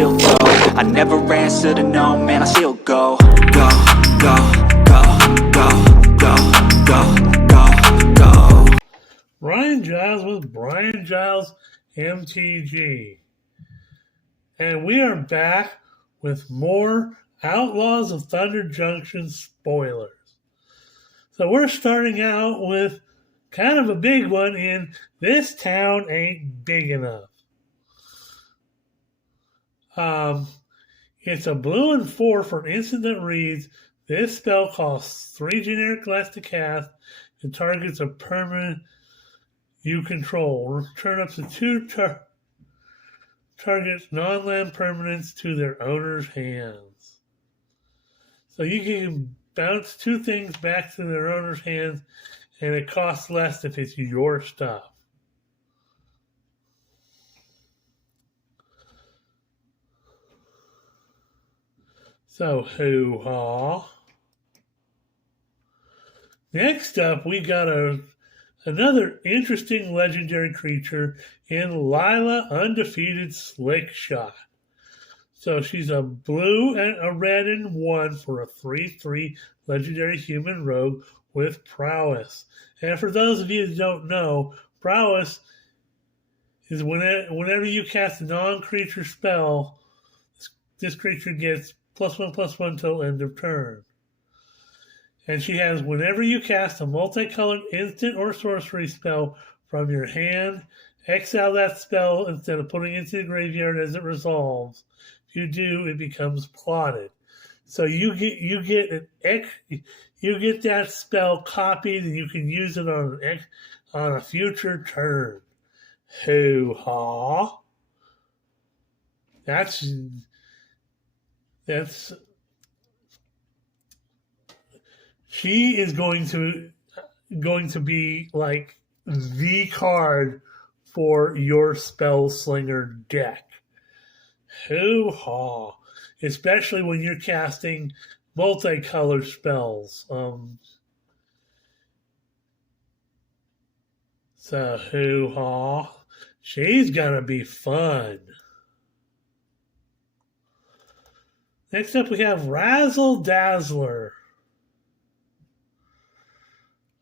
still go. I never answer to no, man, I still go. Go, go, go, go, go, go, go, go. Brian Giles with Brian Giles MTG. And we are back with more Outlaws of Thunder Junction spoilers. So we're starting out with kind of a big one in This Town Ain't Big Enough. It's a blue and 4 for an instant that reads, this spell costs 3 generic less to cast and targets a permanent you control. Return up to 2 targets non-land permanents to their owner's hands. So you can bounce 2 things back to their owner's hands, and it costs less if it's your stuff. So, hoo-ha. Next up, we got another interesting legendary creature in Lila Undefeated Slick Shot. So she's a blue and a red and 1 for a 3/3 legendary human rogue with prowess. And for those of you that don't know, prowess is whenever you cast a non-creature spell, this creature gets +1/+1 till end of turn. And she has, whenever you cast a multicolored instant or sorcery spell from your hand, exile that spell instead of putting it into the graveyard as it resolves. If you do, it becomes plotted. So you get that spell copied, and you can use it on a future turn. Hoo-ha! That's she is going to be like the card for your spell slinger deck. Hoo-ha! Especially when you're casting multicolor spells. So hoo-ha! She's gonna be fun. Next up, we have Razzle Dazzler.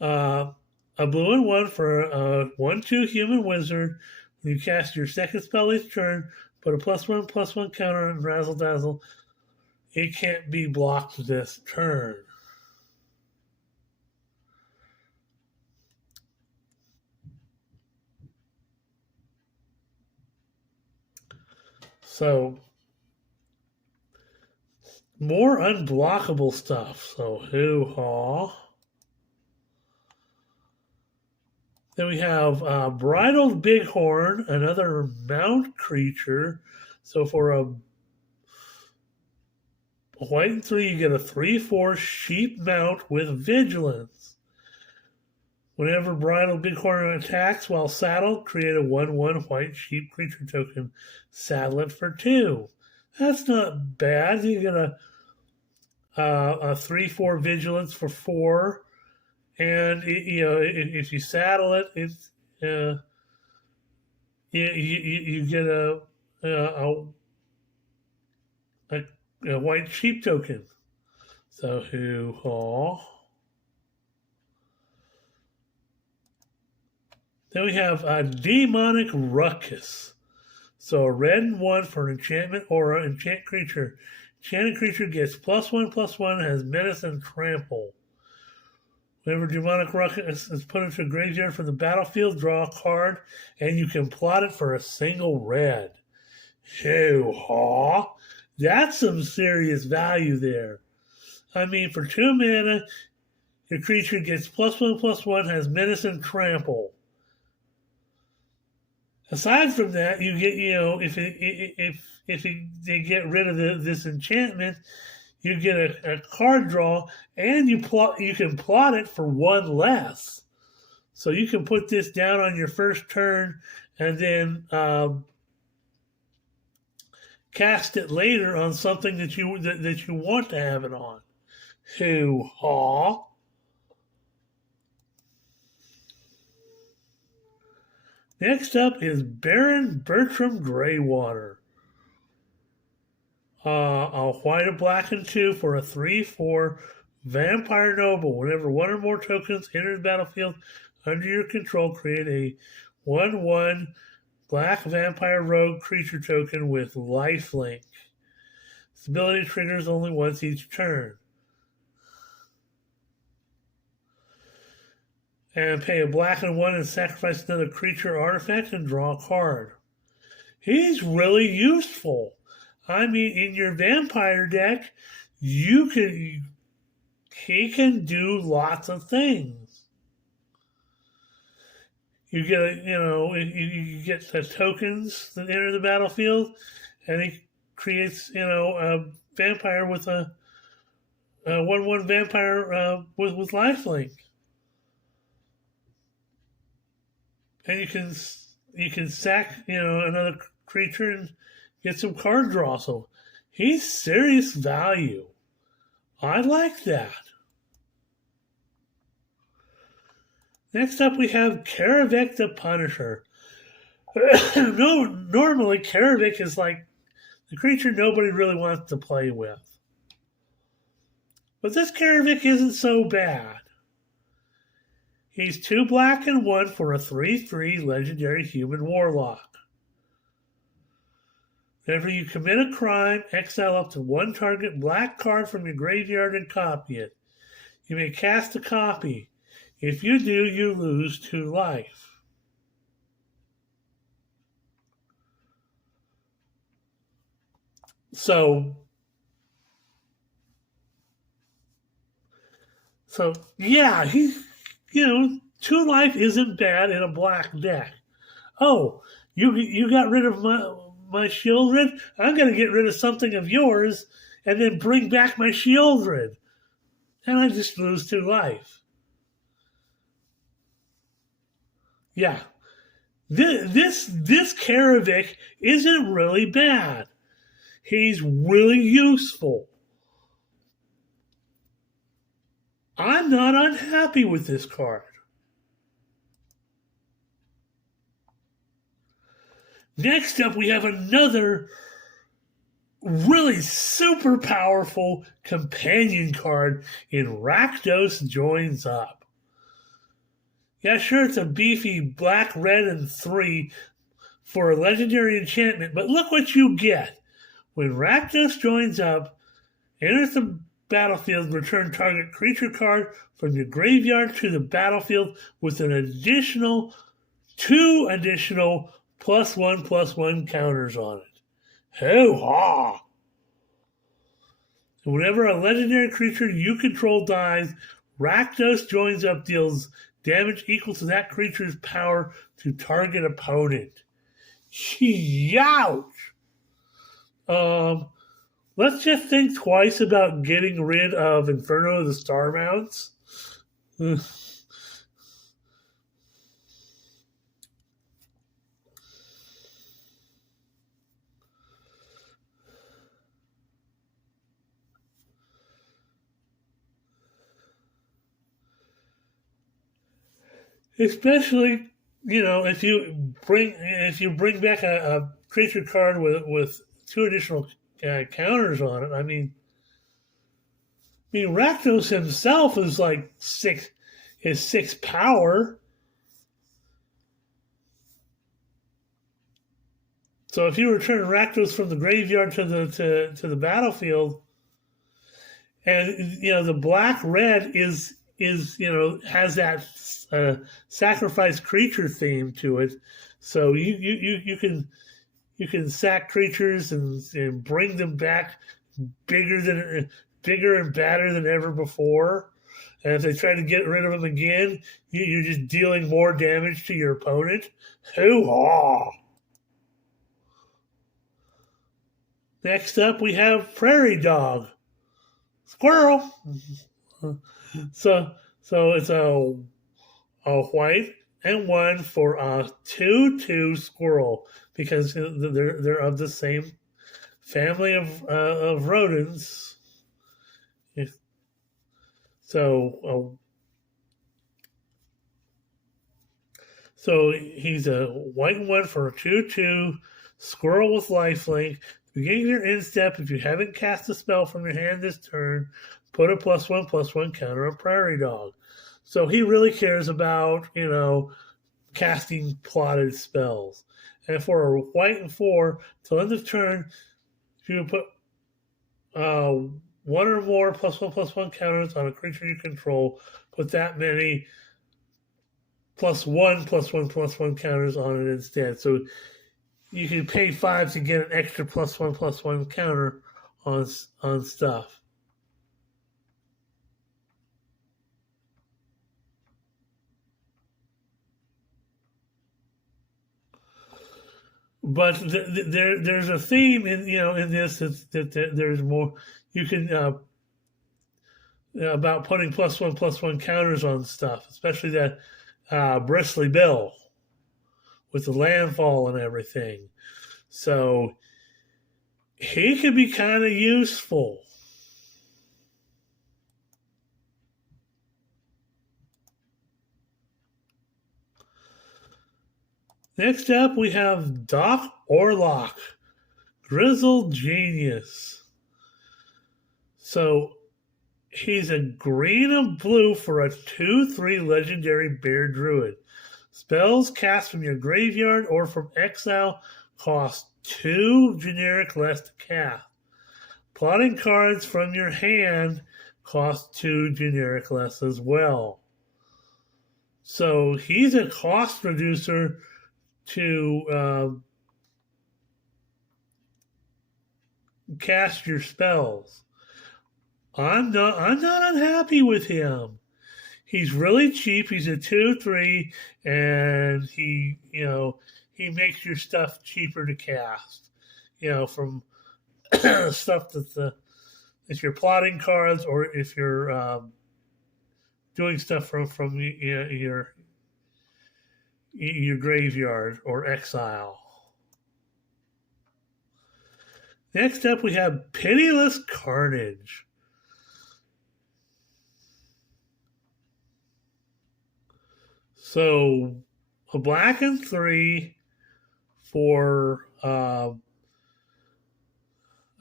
A blue and 1 for a 1/2 human wizard. When you cast your second spell each turn, put a +1/+1 counter on Razzle Dazzle. It can't be blocked this turn. So, more unblockable stuff. So, hoo-ha. Then we have Bridled Bighorn, another mount creature. So for a white and 3, you get a 3/4 sheep mount with vigilance. Whenever Bridled Bighorn attacks while saddled, create a 1/1 white sheep creature token. Saddle it for 2. That's not bad. You get a 3/4 vigilance for 4. And if you saddle it, it's you get a white sheep token. So hoo-ha. Then we have a Demonic Ruckus. So a red and 1 for an enchantment aura, enchant creature. Enchanted creature gets +1/+1, has menace and trample. Whenever Demonic Ruckus is put into a graveyard from the battlefield, draw a card, and you can plot it for a single red. Hoo-ha! That's some serious value there. I mean, for 2 mana, your creature gets +1/+1, has menace and trample. Aside from that, you get, if they get rid of this enchantment, you get a card draw, and you can plot it for 1 less. So you can put this down on your first turn, and then cast it later on something that you want to have it on. Hoo-ha! Next up is Baron Bertram Greywater. A white, a black, and 2 for a 3/4 vampire noble. Whenever one or more tokens enter the battlefield under your control, create a 1/1 black vampire rogue creature token with lifelink. This ability triggers only once each turn. And pay a black and 1 and sacrifice another creature artifact and draw a card. He's really useful. I mean, in your vampire deck, he can do lots of things. You get the tokens that enter the battlefield, and he creates, a vampire with a 1/1 vampire with lifelink, and you can sack, another creature and get some card draw. So he's serious value. I like that. Next up, we have Karavik the Punisher. No, normally Karavik is like the creature nobody really wants to play with. But this Karavik isn't so bad. He's 2 black and 1 for a 3/3 legendary human warlock. Whenever you commit a crime, exile up to 1 target black card from your graveyard and copy it. You may cast a copy. If you do, you lose 2 life. So yeah, 2 life isn't bad in a black deck. Oh, you got rid of my Shieldred? I'm going to get rid of something of yours and then bring back my Shieldred. And I just lose 2 life. Yeah. This Karavik isn't really bad. He's really useful. I'm not unhappy with this card. Next up, we have another really super powerful companion card in Rakdos Joins Up. Yeah, sure, it's a beefy black, red, and 3 for a legendary enchantment, but look what you get. When Rakdos Joins Up, enters the battlefield, return target creature card from your graveyard to the battlefield with an additional 2 additional +1/+1 counters on it. Hoo-ha! Whenever a legendary creature you control dies, Rakdos Joins Up deals damage equal to that creature's power to target opponent. Youch! Let's just think twice about getting rid of Inferno of the Starmounts. Especially, if you bring back a creature card with 2 additional counters on it. I mean, Rakdos himself is like 6 power. So if you return Rakdos from the graveyard to the battlefield, and the black red is has that sacrifice creature theme to it, so you can sack creatures and bring them back bigger and badder than ever before. And if they try to get rid of them again, you're just dealing more damage to your opponent. Hoo-ha! Next up, we have Prairie Dog. Squirrel. So it's a white and 1 for a 2/2 squirrel, because they're of the same family of rodents. So he's a white and 1 for a 2/2 squirrel with lifelink. Beginning your end step, if you haven't cast a spell from your hand this turn, put a +1/+1 counter on Prairie Dog. So he really cares about, casting plotted spells. And for a white and 4, till end of turn, if you put one or more +1/+1 counters on a creature you control, put that many +1/+1/+1 counters on it instead. So you can pay 5 to get an extra +1/+1 counter on stuff. But there's a theme in this that there's more you can about putting +1/+1 counters on stuff, especially that Bristly Bill with the landfall and everything. So he could be kind of useful. Next up, we have Doc Orlock, Grizzled Genius. So he's a green and blue for a 2/3 legendary bear druid. Spells cast from your graveyard or from exile cost 2 generic less to cast. Plotting cards from your hand cost 2 generic less as well. So he's a cost reducer to cast your spells. I'm not unhappy with him. He's really cheap. He's a 2/3, and he makes your stuff cheaper to cast. From stuff that if you're plotting cards or if you're doing stuff from your graveyard or exile. Next up, we have Pitiless Carnage. So, a black and 3 for a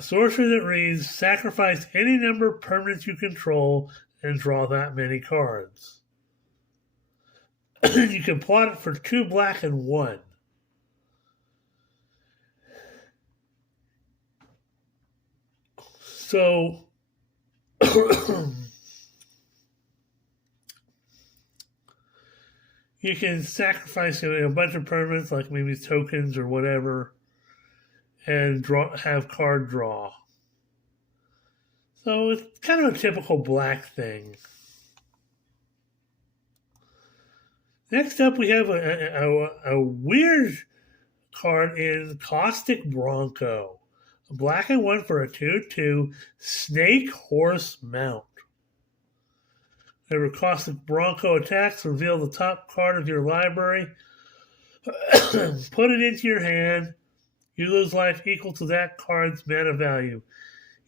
sorcery that reads, sacrifice any number of permanents you control and draw that many cards. You can plot it for 2 black and 1. So you can sacrifice a bunch of permanents, like maybe tokens or whatever, and have card draw. So it's kind of a typical black thing. Next up, we have a weird card in Caustic Bronco. A black and 1 for a 2/2 Snake Horse Mount. Whenever Caustic Bronco attacks, reveal the top card of your library. Put it into your hand. You lose life equal to that card's mana value.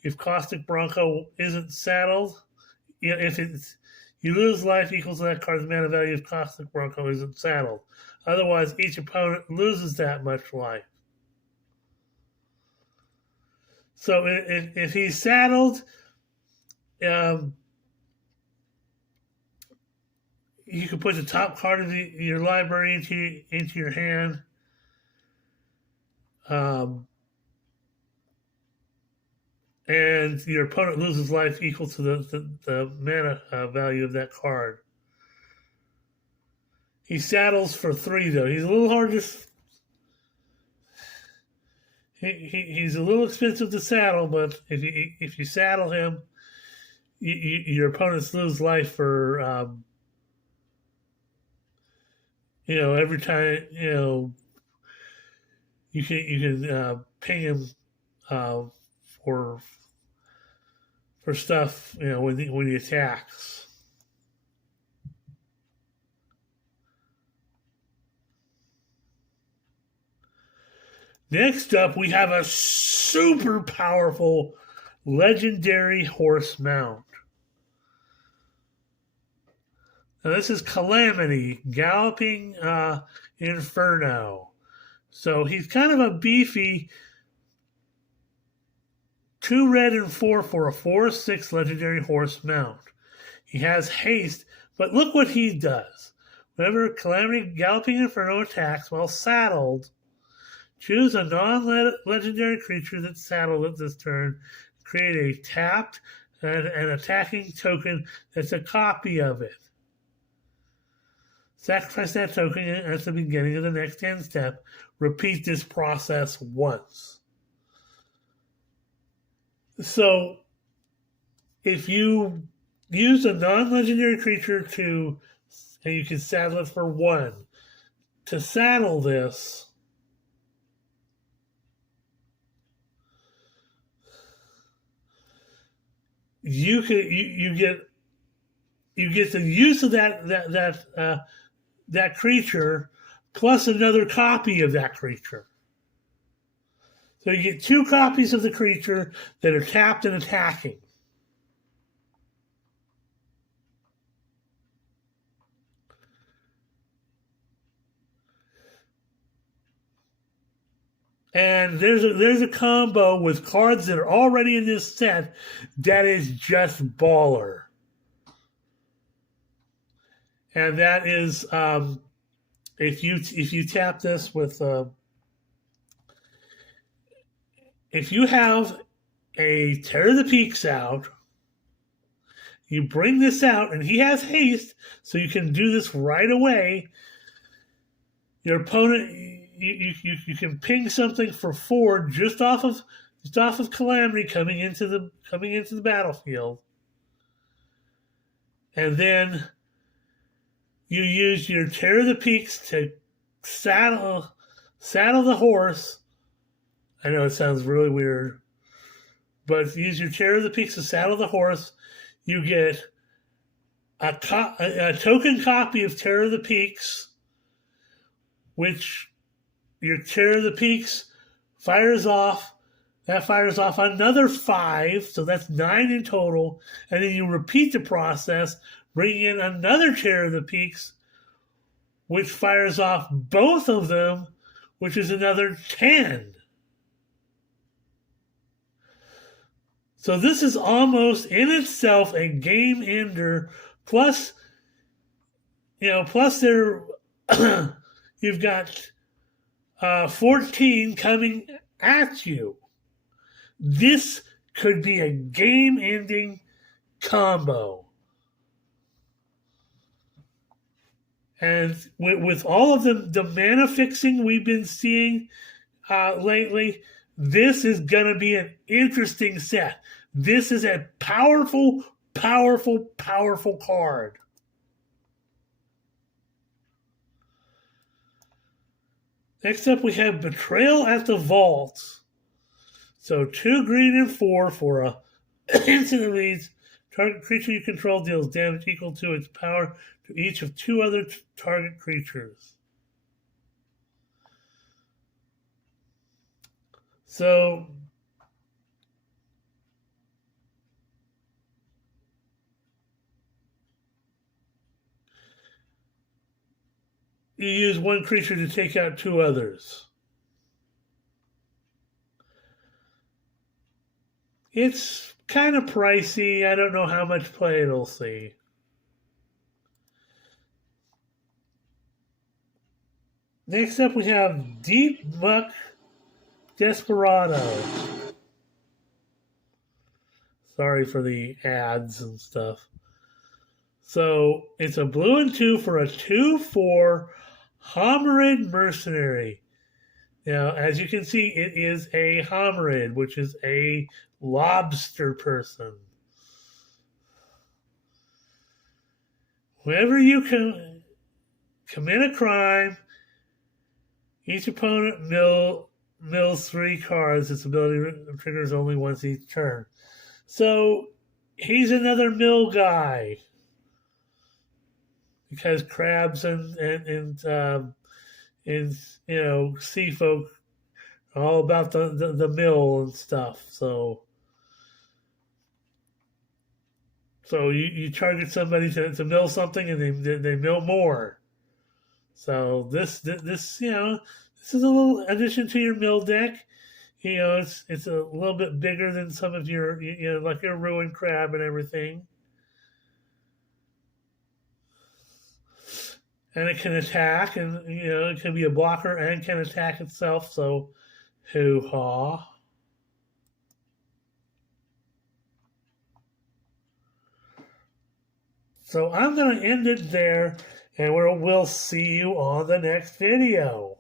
If Caustic Bronco isn't saddled, you lose life equal to that card's mana value if Caustic Bronco isn't saddled. Otherwise, each opponent loses that much life. So if he's saddled, you can put the top card of your library into your hand. And your opponent loses life equal to the mana value of that card. He saddles for 3, though. He's a little hard to... He's a little expensive to saddle, but if you saddle him, your opponents lose life for every time you can ping him for stuff when he attacks. Next up, we have a super powerful legendary horse mount. Now this is Calamity, Galloping Inferno. So he's kind of a beefy 2 red and 4 for a 4/6 legendary horse mount. He has haste, but look what he does. Whenever Calamity Galloping Inferno attacks while saddled, choose a non-legendary creature that's saddled at this turn. Create a tapped and an attacking token that's a copy of it. Sacrifice that token at the beginning of the next end step. Repeat this process once. So, if you use a non-legendary creature and you can saddle it for 1, to saddle this, you get the use of that creature plus another copy of that creature. So you get 2 copies of the creature that are tapped and attacking. And there's a combo with cards that are already in this set that is just baller. And that is if you tap this with if you have a Terror of the Peaks out, you bring this out, and he has haste, so you can do this right away. Your opponent, you can ping something for 4 just off of Calamity coming into the battlefield, and then you use your Terror of the Peaks to saddle the horse. I know it sounds really weird, but use your Terror of the Peaks to saddle the horse. You get a token copy of Terror of the Peaks, which your Terror of the Peaks fires off. That fires off another 5, so that's 9 in total. And then you repeat the process, bringing in another Terror of the Peaks, which fires off both of them, which is another 10. So this is almost in itself a game ender. Plus there you've got 14 coming at you. This could be a game-ending combo. And with all of the mana fixing we've been seeing lately, this is going to be an interesting set. This is a powerful, powerful, powerful card. Next up, we have Betrayal at the Vault. So 2 green and 4 for a instant leads. Target creature you control deals damage equal to its power to each of 2 other target creatures. So you use 1 creature to take out 2 others. It's kind of pricey. I don't know how much play it'll see. Next up, we have Deep Muck Desperado. Sorry for the ads and stuff. So it's a blue and 2 for a 2/4 Hominid Mercenary. Now, as you can see, it is a hominid, which is a lobster person. Whenever you commit a crime, each opponent mills 3 cards. Its ability triggers only once each turn. So he's another mill guy, because crabs and sea folk are all about the mill and stuff. So you target somebody to mill something, and they mill more. So this is a little addition to your mill deck. it's a little bit bigger than some of your, like your ruined crab and everything. And it can attack, and it can be a blocker and can attack itself. So, hoo-ha. So I'm going to end it there, and we'll see you on the next video.